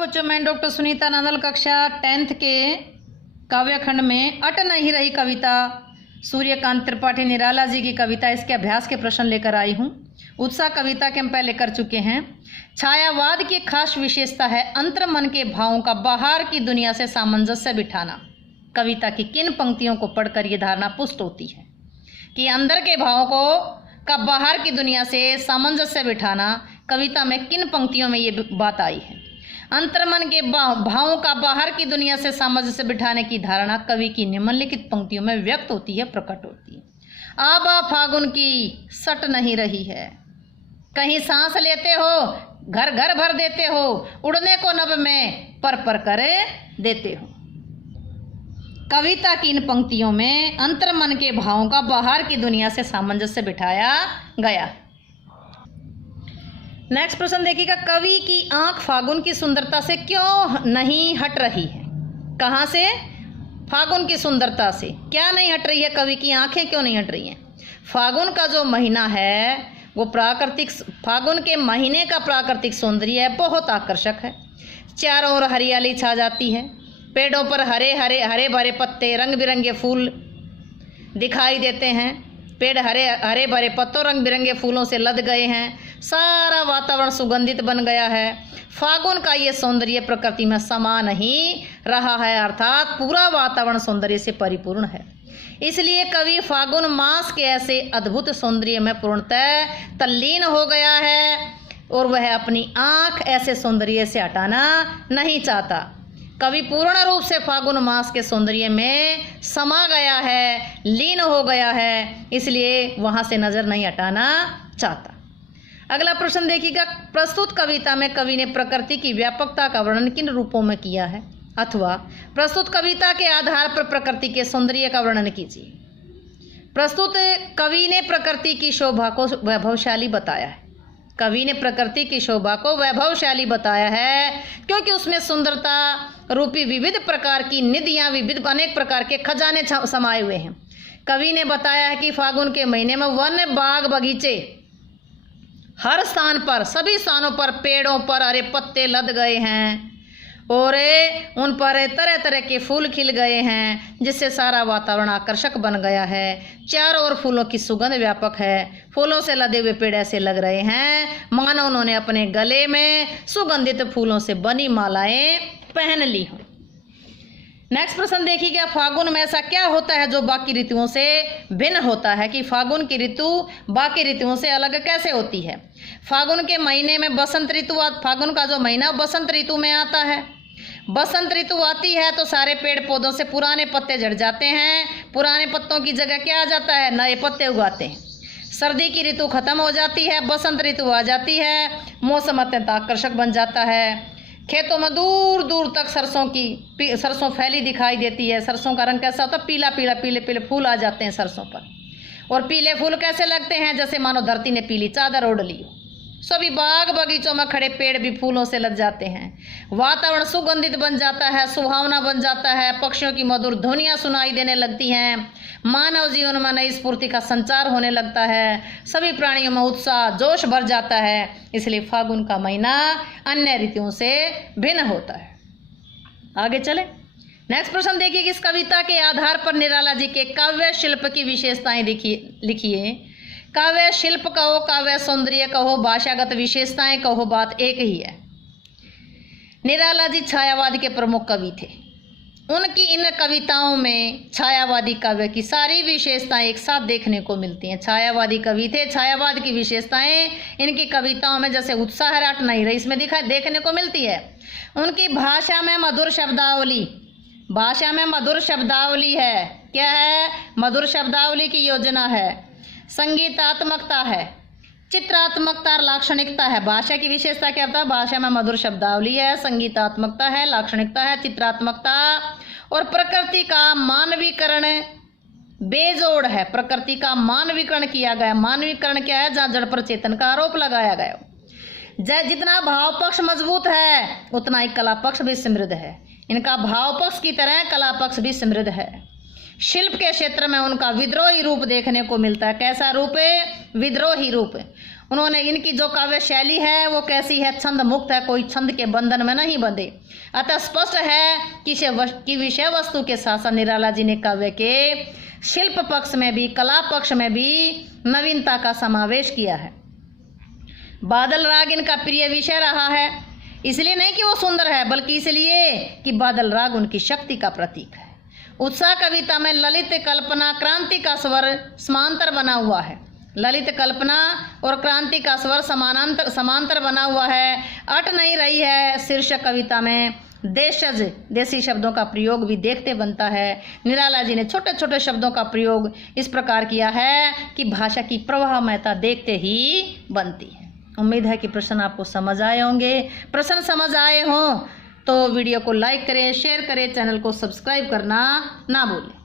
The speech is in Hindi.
बच्चों, मैं डॉक्टर सुनीता नंदल कक्षा 10th के काव्य खंड में अट नहीं रही कविता सूर्यकांत त्रिपाठी निराला जी की कविता, इसके अभ्यास के प्रश्न लेकर आई हूँ। उत्साह कविता के हम पहले कर चुके हैं। छायावाद की खास विशेषता है अंतर्मन के भावों का बाहर की दुनिया से सामंजस्य बिठाना। कविता की किन पंक्तियों को पढ़कर ये धारणा पुष्ट होती है कि अंदर के भावों का बाहर की दुनिया से सामंजस्य बिठाना। कविता में किन पंक्तियों में ये बात आई है? अंतर्मन के भावों का बाहर की दुनिया से सामंजस्य बिठाने की धारणा कवि की निम्नलिखित पंक्तियों में व्यक्त होती है, प्रकट होती है। आबा फागुन की सट नहीं रही है, कहीं सांस लेते हो घर घर भर देते हो, उड़ने को नभ में पर करे देते हो। कविता की इन पंक्तियों में अंतर्मन के भावों का बाहर की दुनिया से सामंजस्य बिठाया गया। नेक्स्ट प्रश्न देखिएगा, कवि की आंख फागुन की सुंदरता से क्यों नहीं हट रही है? कहाँ से? फागुन की सुंदरता से क्या नहीं हट रही है? कवि की आंखें क्यों नहीं हट रही हैं? फागुन का जो महीना है वो प्राकृतिक, फागुन के महीने का प्राकृतिक सौंदर्य है, बहुत आकर्षक है। चारों ओर हरियाली छा जाती है, पेड़ों पर हरे भरे पत्ते, रंग बिरंगे फूल दिखाई देते हैं। पेड़ हरे भरे पत्तों, रंग बिरंगे फूलों से लद गए हैं, सारा वातावरण सुगंधित बन गया है। फागुन का ये सौंदर्य प्रकृति में समा नहीं रहा है, अर्थात पूरा वातावरण सौंदर्य से परिपूर्ण है। इसलिए कवि फागुन मास के ऐसे अद्भुत सौंदर्य में पूर्णतः तल्लीन हो गया है और वह अपनी आंख ऐसे सौंदर्य से हटाना नहीं चाहता। कवि पूर्ण रूप से फागुन मास के सौंदर्य में समा गया है, लीन हो गया है, इसलिए वहाँ से नज़र नहीं हटाना चाहता। अगला प्रश्न देखिएगा, प्रस्तुत कविता में कवि ने प्रकृति की व्यापकता का वर्णन किन रूपों में किया है? अथवा प्रस्तुत कविता के आधार पर प्रकृति के सौंदर्य का वर्णन कीजिए। प्रस्तुत कवि ने प्रकृति की शोभा को वैभवशाली बताया है। कवि ने प्रकृति की शोभा को वैभवशाली बताया है क्योंकि उसमें सुंदरता रूपी विविध प्रकार की निधियां, विविध अनेक प्रकार के खजाने समाये हुए हैं। कवि ने बताया है कि फागुन के महीने में वन, बाग, बगीचे, हर स्थान पर, सभी स्थानों पर पेड़ों पर हरे पत्ते लद गए हैं और उन पर तरह तरह के फूल खिल गए हैं, जिससे सारा वातावरण आकर्षक बन गया है। चारों ओर फूलों की सुगंध व्यापक है, फूलों से लदे हुए पेड़ ऐसे लग रहे हैं मानो उन्होंने अपने गले में सुगंधित फूलों से बनी मालाएं पहन ली हों। नेक्स्ट प्रश्न देखिएगा, फागुन में ऐसा क्या होता है जो बाकी ऋतुओं से भिन्न होता है? कि फागुन की ऋतु बाकी ऋतुओं से अलग कैसे होती है? फागुन के महीने में बसंत ऋतु, फागुन का जो महीना बसंत ऋतु में आता है। बसंत ऋतु आती है तो सारे पेड़ पौधों से पुराने पत्ते झड़ जाते हैं, पुराने पत्तों की जगह क्या आ जाता है? नए पत्ते उगाते हैं। सर्दी की ऋतु खत्म हो जाती है, बसंत ऋतु आ जाती है, मौसम अत्यंत आकर्षक बन जाता है। खेतों में दूर दूर तक सरसों फैली दिखाई देती है। सरसों का रंग कैसा होता है? पीला पीला, पीले पीले फूल आ जाते हैं सरसों पर, और पीले फूल कैसे लगते हैं? जैसे मानो धरती ने पीली चादर ओढ़ ली हो। सभी बाग बगीचों में खड़े पेड़ भी फूलों से लद जाते हैं। वातावरण सुगंधित बन जाता है, सुहावना बन जाता है, पक्षियों की मधुर ध्वनियाँ सुनाई देने लगती हैं, मानव जीवन में नई स्फूर्ति का संचार होने लगता है, सभी प्राणियों में उत्साह जोश भर जाता है। इसलिए फागुन का महीना अन्य ऋतुओं से भिन्न होता है। आगे चले, नेक्स्ट प्रश्न देखिए, इस कविता के आधार पर निराला जी के काव्य शिल्प की विशेषताएं लिखिए। काव्य शिल्प कहो, काव्य सौंदर्य कहो, भाषागत विशेषताएं कहो, बात एक ही है। निराला जी छायावाद के प्रमुख कवि थे। उनकी इन कविताओं में छायावादी काव्य की सारी विशेषताएं एक साथ देखने को मिलती हैं। छायावादी कवि थे, छायावाद की विशेषताएं इनकी कविताओं में जैसे उत्साह हट नहीं रही, इसमें देखने को मिलती है। उनकी भाषा में मधुर शब्दावली, भाषा में मधुर शब्दावली है। क्या है? मधुर शब्दावली की योजना है। संगीतात्मकता है, चित्रात्मकता और लाक्षणिकता है। भाषा की विशेषता क्या होता है? भाषा में मधुर शब्दावली है, संगीतात्मकता है, लाक्षणिकता है, चित्रात्मकता और प्रकृति का मानवीकरण बेजोड़ है। प्रकृति का मानवीकरण किया गया। मानवीकरण क्या है? जहाँ जड़ पर चेतन का आरोप लगाया गया। जितना भाव पक्ष मजबूत है उतना ही कला पक्ष भी समृद्ध है। इनका भाव पक्ष की तरह कला पक्ष भी समृद्ध है। शिल्प के क्षेत्र में उनका विद्रोही रूप देखने को मिलता है। कैसा रूप है? विद्रोही रूप। उन्होंने इनकी जो काव्य शैली है वो कैसी है, छंद मुक्त है, कोई छंद के बंधन में नहीं बंधे। अतः स्पष्ट है कि विषय वस्तु के साथ साथ निराला जी ने काव्य के शिल्प पक्ष में भी, कला पक्ष में भी नवीनता का समावेश किया है। बादल राग इनका प्रिय विषय रहा है, इसलिए नहीं कि वो सुंदर है, बल्कि इसलिए कि बादल राग उनकी शक्ति का प्रतीक है। उत्साह कविता में ललित कल्पना क्रांति का स्वर समांतर बना हुआ है। ललित कल्पना और क्रांति का स्वर समांतर बना हुआ है, अट नहीं रही है। शीर्षक कविता में देशज, देसी शब्दों का प्रयोग भी देखते बनता है। निराला जी ने छोटे छोटे शब्दों का प्रयोग इस प्रकार किया है कि भाषा की प्रवाहमयता देखते ही बनती है। उम्मीद है कि प्रश्न आपको समझ आए होंगे। प्रश्न समझ आए हों तो वीडियो को लाइक करें, शेयर करें, चैनल को सब्सक्राइब करना ना भूलें।